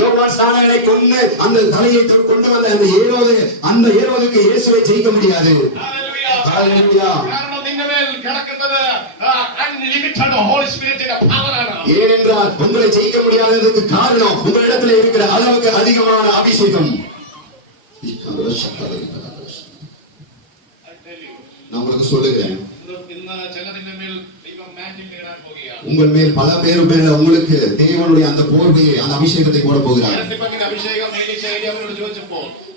யோவான் ஸ்நானகனை கொண்டு அந்த தலையை கொண்டு வந்த அந்த ஏரோதுக்கு இயேசுவை ஜெயிக்க முடியாது. ஹalleluya. ஏனென்றால் உங்களை ஜெயிக்க முடியாததுக்கு காரணம் உங்களிடத்தில் இருக்கிற அளவுக்கு அதிகமான அபிஷேகம். நான் உங்களுக்கு சொல்லுகிறேன், உங்கள் மேல் பல பேர் மேல உங்களுக்கு தேவனுடைய அந்த போர்வையை அந்த அபிஷேகத்தை போட போகிறார்.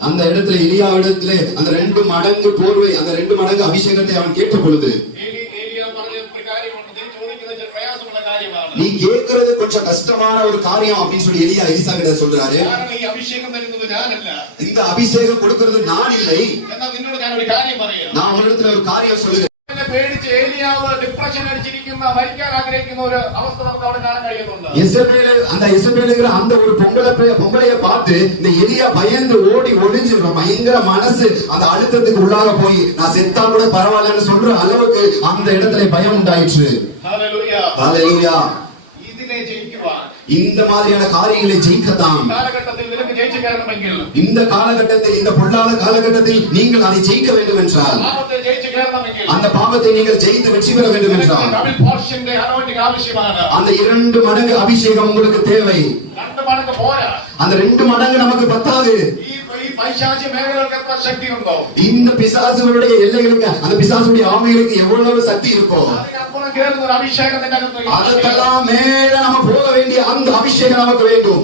அந்த இடத்துல எலியாவிடத்திலே அந்த 2 மடங்கு போர்வை அந்த 2 மடங்கு அபிஷேகத்தை அவன் கேட்ட பொழுது, நீ கேட்கிறது கொஞ்சம் கஷ்டமான ஒரு காரியம் அப்படின்னு சொல்லி எலிசா கிட்ட சொல்றாரு. இந்த அபிஷேகம் கொடுக்கிறது நான் இல்லை, நான் உன்னிடத்துல ஒரு காரியம் சொல்லுகிறேன். அந்த ஒரு பொங்கலைய பார்த்து இந்த எலியா பயந்து ஓடி ஒளிஞ்சு பயங்கர மனசு அந்த அழுத்தத்துக்கு உள்ளாக போய் நான் செத்தா கூட பரவாயில்லன்னு சொல்ற அளவுக்கு அந்த இடத்துல பயம் உண்டாயிற்று. ஹalleluya. இந்த மாதிரியான காரியங்களை ஜெயிக்கத்தான் இந்த காலகட்டத்தில் இந்த பொல்லாத காலகட்டத்தில் நீங்கள் அதை ஜெயிக்க வேண்டும் என்றால், அந்த பாவத்தை நீங்கள் ஜெயித்து வெற்றி பெற வேண்டும் என்றால் அந்த 2 மடங்கு அபிஷேகம் உங்களுக்கு தேவை. அந்த 2 மடங்கு நமக்கு பத்தாது. இந்த பிசாசுகளுடைய எல்லைகளுக்கு அந்த பிசாசுடைய ஆமைகளுக்கு எவ்வளவு சக்தி இருக்கும், அதற்கெல்லாம் மேல நம்ம போக வேண்டிய அந்த அபிஷேகம் நமக்கு வேண்டும்.